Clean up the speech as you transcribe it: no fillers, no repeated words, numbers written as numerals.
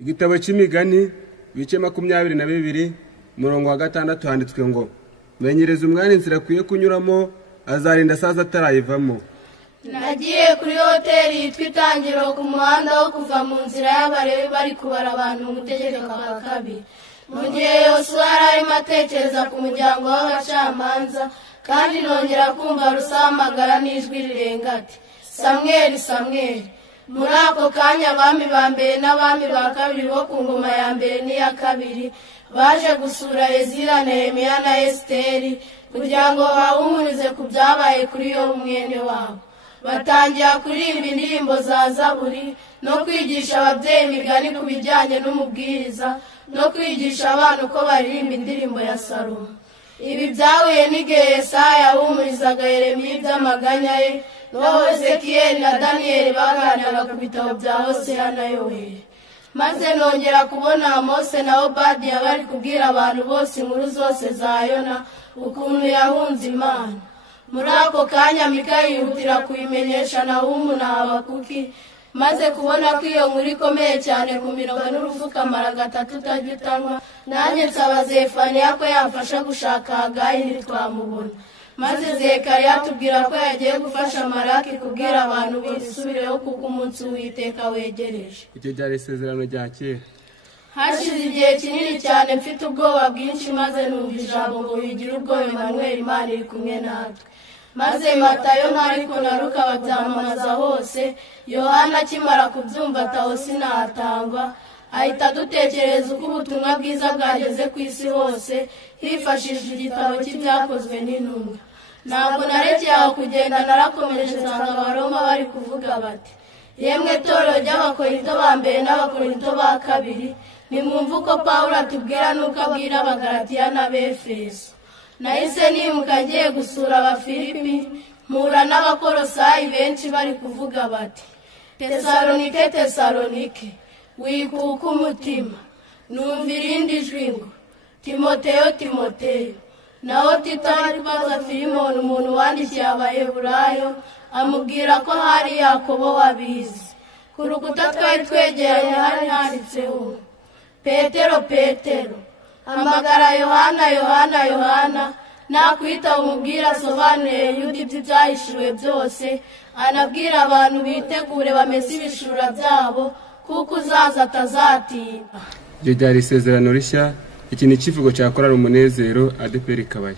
Igitabo cy'imigani bice 22 murongo wa 6 handitswe ngo menyereza umwanya inzira akwiye kunyuramo azarinda saza atarayivamo. Nagiye kuri hoteli yitwa Itangiro ku muhanda wo kuva mu nzira y'abarebi bari kubara abantu mu gutegeka kwa kabiri. Mu gihe Yosuwa arimo atekereza ku muryango w'abacamanza kandi nongera kumva rusamagara n'ijwi rirenga ati Samweli Samweli. Muri ako kanya abami ba mbere n'abami ba kabiri bo ku ngoma ya mbere n'iya kabiri baje gusura Ezira, Nehemiya na Esiteri kugira ngo bahumurize ku byabaye kuri Yobu mwene wabo. Batangira kuririmba indirimbo za Zaburi no kwigisha ababyeyi imigani ku bijyanye n'umubwiriza no kwigisha abana uko baririmba indirimbo ya Salomo. Ibi byahuye n'igihe Yesaya yahumurizaga Yeremiya iby'amaganya ye, n'uwo Ezekiyeli na Daniyeli baganiraga ku bitabo bya Hoseya na Yoweli. Maze nongera kubona Mose na Obadiya bari kubwira abantu bose inkuru zose za Yona ukuntu yahunze Imana. Muri ako kanya Mika yihutira kuyimenyesha Nahumu na Habakuki, maze kubona ko iyo nkuru ikomeye cyane ku mirongo n'urufuka amara 3 utagitanwa, nanjye nsaba Zefaniya ko yamfasha gushaka Hagayi ntitwamubona. Maze Zekariya atubwira ko yagiye gufasha Maraki kubwira abantu bisubireho kuko umunsi w'Uwiteka wegereje. Icyo cyari isezerano rya kera. Hashize igihe kinini cyane mfite ubwoba bwinshi, maze numva ijambo ngo wigire ubwoba, Emmanuel, Imana iri kumwe natwe. Maze Matayo ntariko na Luka babyamamaza hose. Yohana akimara kubyumva ataho sinahatangwa, ahita dutekereza uko ubutumwa bwiza bwageze ku isi hose hifashishije igitabo cy'ibyakozwe n'intumwa. Ntabwo narekeye aho kugenda, narakomeje nsanga Abaroma bari kuvuga bati yemwe torero ry'Abakorinto ba mbere n'Abakorinto ba kabiri, nimwumva uko Pawulo atubwira n'uko abwira Abagalatiya n'Abefeso. Nahise nimuka ngiye gusura Abafilipi, mpura n'Abakolosayi benshi bari kuvuga bati Tesalonike Tesalonike, wikuka umutima. Numva irindi jwi ngo Timoteyo Timoteyo. Naho Tito ari kubaza Filimoni, umuntu wandikiye Abaheburayo, amubwira ko hari Yakobo wabizi. Ku rukuta twari twegeranye hari handitseho Petero Petero, hamagara Yohana Yohana Yohana, nakwita umubwira asobanure Yuda ibyahishuwe byose, anabwira abantu bitegure bameze ibishura byabo kuko uzaza atazatinda. Iryo ryari isezerano rishya. Iki ni ikivugo cya Korali Umunezero ADEPR Kabaye.